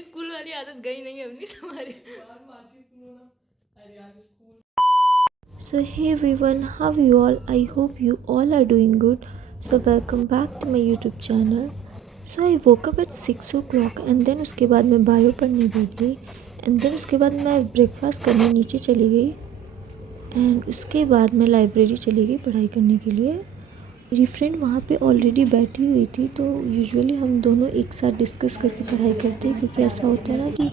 School वाली आदत गई नहीं है अपनी तुम्हारी। So hey everyone, how are you all? I hope you all are doing good. So welcome back to my YouTube channel. So I woke up at 6 o'clock and then उसके बाद मैं बायो पढ़ने बैठ गई and then उसके बाद मैं breakfast करने नीचे चली गई एंड उसके बाद मैं लाइब्रेरी चली गई पढ़ाई करने के लिए। मेरी फ्रेंड वहाँ पे ऑलरेडी बैठी हुई थी तो यूजुअली हम दोनों एक साथ डिस्कस करके पढ़ाई करते हैं, क्योंकि ऐसा होता है ना कि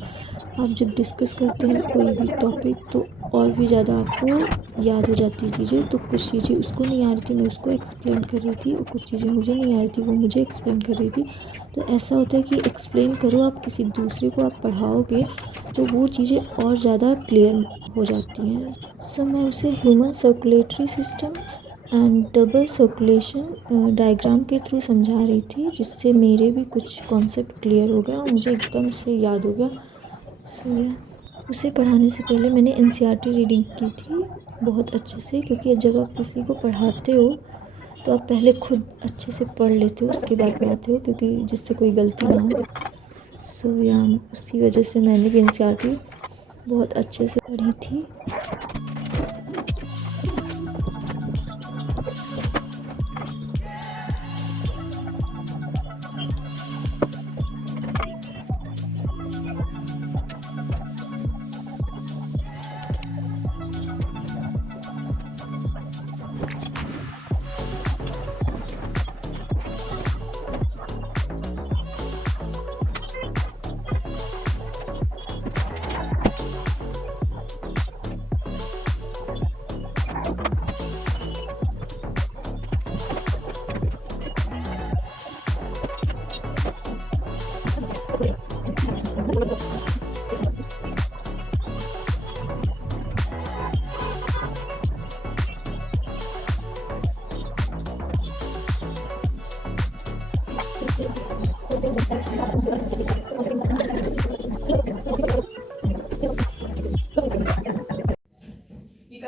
आप जब डिस्कस करते हैं कोई भी टॉपिक तो और भी ज़्यादा आपको याद हो जाती है चीज़ें। तो कुछ चीज़ें उसको नहीं आ रही थी, मैं उसको एक्सप्लेन कर रही थी, और कुछ चीज़ें मुझे नहीं आ रही थी, वो मुझे एक्सप्लेन कर रही थी। तो ऐसा होता है कि एक्सप्लेन करो आप किसी दूसरे को, आप पढ़ाओगे तो वो चीज़ें और ज़्यादा क्लियर हो जाती हैं। सो मैं उसे human circulatory system and double circulation diagram के थ्रू समझा रही थी, जिससे मेरे भी कुछ कॉन्सेप्ट क्लियर हो गया और मुझे एकदम से याद हो गया। सो उसे पढ़ाने से पहले मैंने एनसीईआरटी रीडिंग की थी बहुत अच्छे से, क्योंकि जब आप किसी को पढ़ाते हो तो आप पहले खुद अच्छे से पढ़ लेते हो उसके बाद पढ़ाते हो, क्योंकि जिससे कोई गलती ना हो। सो या उसी वजह से मैंने भी एनसीईआरटी बहुत अच्छे से पढ़ी थी।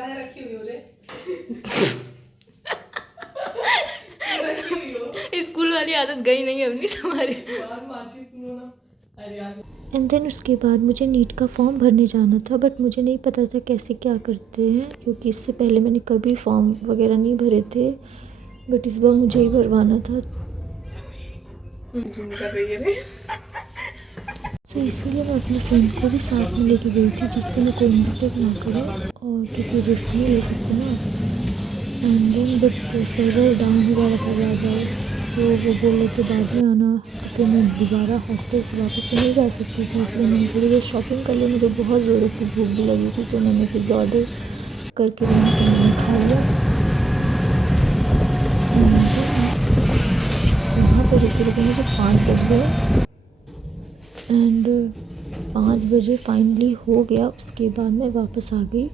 रखी हुई हो रे स्कूल वाली आदत गई नहीं है अपनी तुम्हारी। एंड देन उसके बाद मुझे नीट का फॉर्म भरने जाना था, बट मुझे नहीं पता था कैसे क्या करते हैं, क्योंकि इससे पहले मैंने कभी फॉर्म वगैरह नहीं भरे थे, बट इस बार मुझे ही भरवाना था। तो इसीलिए मैं अपनी फ्रेंड को भी साथ में लेके गई थी, जिससे मैं कोई मिस्टेक ना करूँ, और क्योंकि रिस्क नहीं ले सकते ना। And then but server down हो जा रहा था ज़्यादा, तो वो बोल रहे थे बाद में आना, तो फिर मैं दोबारा हॉस्टल से वापस तो नहीं जा सकती थी, इसलिए मैंने थोड़ी देर शॉपिंग कर ली। मुझे बहुत ज़ोरों की भूख भी लगी थी, तो मैंने पिज़्ज़ा ऑर्डर करके मैंने खा लिया। वहाँ पर रुके मुझे 5 बज गए एंड 5 बजे फाइनली हो गया। उसके बाद मैं वापस आ गई।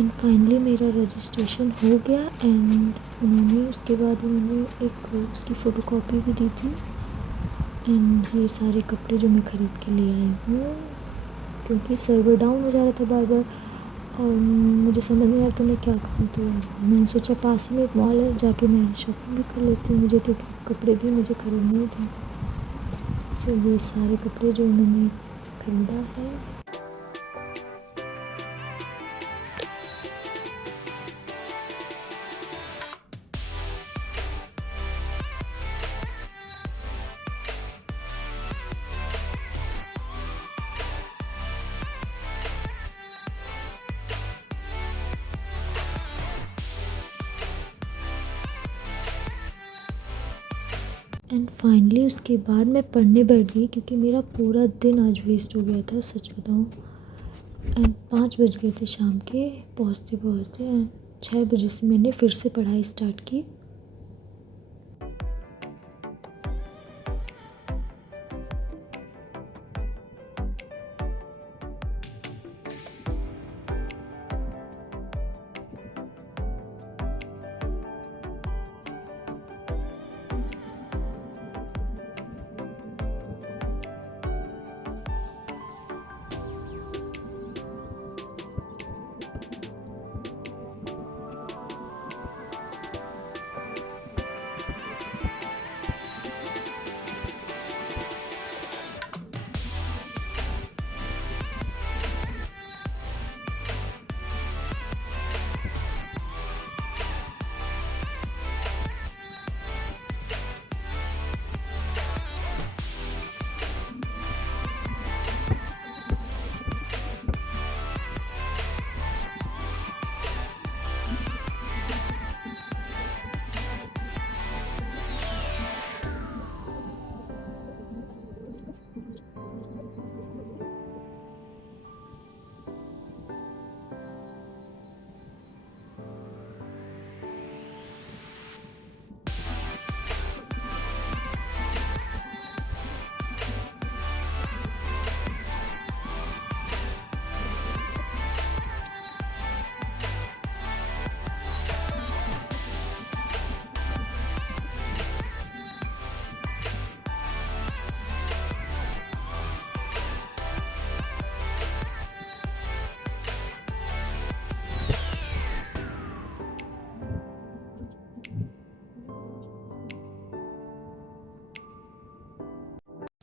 एंड फाइनली मेरा रजिस्ट्रेशन हो गया एंड उन्होंने उसके बाद उन्होंने एक उसकी फ़ोटोकॉपी भी दी थी। एंड ये सारे कपड़े जो मैं ख़रीद के ले आई हूँ, क्योंकि सर्वर डाउन हो जा रहा था बार बार और मुझे समझ नहीं आ रहा था मैं क्या करूँ। तो मैंने सोचा पास ही में एक मॉल है, जाके मैं शॉपिंग भी कर लेती हूँ, मुझे क्योंकि कपड़े भी मुझे ख़रीदने थे। सो ये सारे कपड़े जो मैंने ख़रीदा है। एंड फाइनली उसके बाद मैं पढ़ने बैठ गई, क्योंकि मेरा पूरा दिन आज वेस्ट हो गया था, सच बताऊँ। एंड 5 बज गए थे शाम के पहुँचते पहुँचते एंड 6 बजे से मैंने फिर से पढ़ाई स्टार्ट की।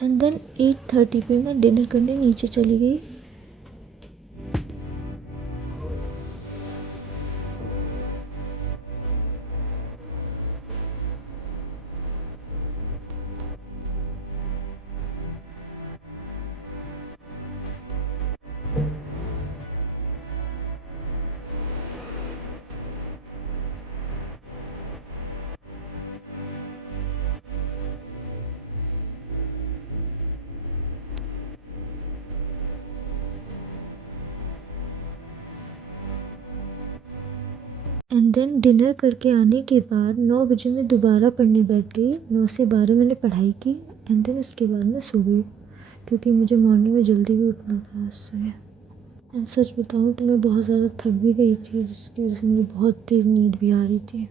एंड देन 8:30 पे मैं डिनर करने नीचे चली गई। एंड देन डिनर करके आने के बाद 9 बजे मैं दोबारा पढ़ने बैठ गई। 9 से 12 मैंने पढ़ाई की एंड देन उसके बाद मैं सो गई, क्योंकि मुझे मॉर्निंग में जल्दी भी उठना था आज सुबह। एंड सच बताऊँ तो मैं बहुत ज़्यादा थक भी गई थी, जिसकी वजह से मुझे बहुत देर नींद भी आ रही थी।